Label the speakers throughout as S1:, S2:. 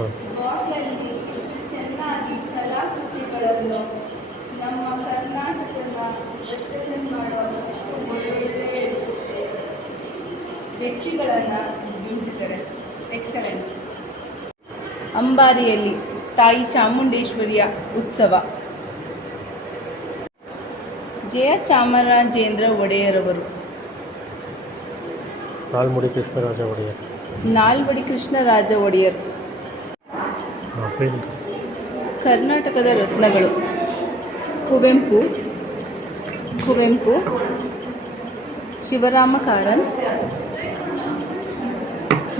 S1: ಹಾಂ.
S2: ಬಾಟ್ಲಲ್ಲಿ ಎಷ್ಟು ಚೆನ್ನಾಗಿ ಕಲಾಕೃತಿಗಳನ್ನು ನಮ್ಮ ಕರ್ನಾಟಕದ ರೆಪ್ರೆಸೆಂಟ್ ಮಾಡೋ ಎಷ್ಟು ಒಳ್ಳೊಳ್ಳೆ ವ್ಯಕ್ತಿಗಳನ್ನು ಬಿಂಬಿಸಿದ್ದಾರೆ. ಎಕ್ಸಲೆಂಟ್ ಅಂಬಾರಿಯಲ್ಲಿ ತಾಯಿ ಚಾಮುಂಡೇಶ್ವರಿಯ ಉತ್ಸವ. ಜಯ ಚಾಮರಾಜೇಂದ್ರ ಒಡೆಯರವರು.
S1: ನಾಲ್ಮುಡಿ ಕೃಷ್ಣರಾಜ ಒಡೆಯರ್.
S2: ನಾಲ್ವಡಿ ಕೃಷ್ಣರಾಜ ಒಡೆಯರ್. ಕರ್ನಾಟಕದ ರತ್ನಗಳು. ಕುವೆಂಪು ಕುವೆಂಪು, ಶಿವರಾಮ ಕಾರಂತ್,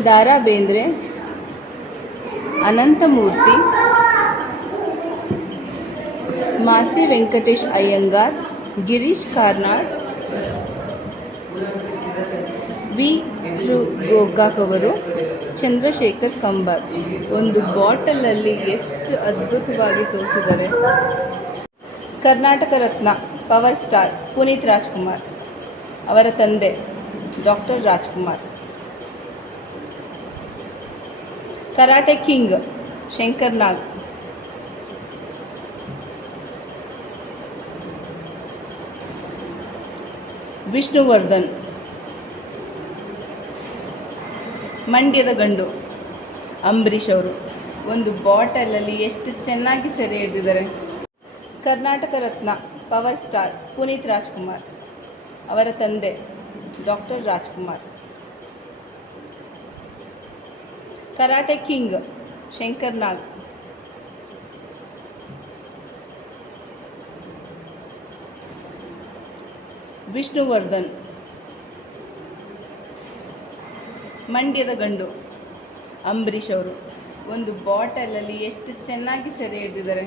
S2: ದಾರಾ ಬೇಂದ್ರೆ ಅನಂತಮೂರ್ತಿ ಮಾಸ್ತಿ ವೆಂಕಟೇಶ್ ಅಯ್ಯಂಗಾರ್, ಗಿರೀಶ್ ಕಾರ್ನಾಡ್, ವಿ. ಗೋಕಾಕ್ ಅವರು ಚಂದ್ರಶೇಖರ್ ಕಂಬಾರ್. ಒಂದು ಬಾಟಲಲ್ಲಿ ಎಷ್ಟು ಅದ್ಭುತವಾಗಿ ತೋರಿಸಿದ್ದಾರೆ. Karnataka Ratna, power star Puneeth Rajkumar. ಅವರ ತಂದೆ, doctor Rajkumar. Karate king, Shankar Nag. Vishnuvardhan ಮಂಡ್ಯದ ಗಂಡು ಅಂಬರೀಷ್ ಅವರು. ಒಂದು ಬಾಟಲಲ್ಲಿ ಎಷ್ಟು ಚೆನ್ನಾಗಿ ಸೆರೆ ಹಿಡಿದಿದ್ದಾರೆ. ಕರ್ನಾಟಕ ರತ್ನ, ಪವರ್ ಸ್ಟಾರ್ ಪುನೀತ್ ರಾಜ್ಕುಮಾರ್, ಅವರ ತಂದೆ doctor Rajkumar. Karate king Shankar Nag. Vishnuvardhan ಮಂಡ್ಯದ ಗಂಡು ಅಂಬರೀಷ್ ಅವರು. ಒಂದು ಬಾಟಲಲ್ಲಿ ಎಷ್ಟು ಚೆನ್ನಾಗಿ ಸೆರೆ ಹಿಡಿದಿದ್ದಾರೆ.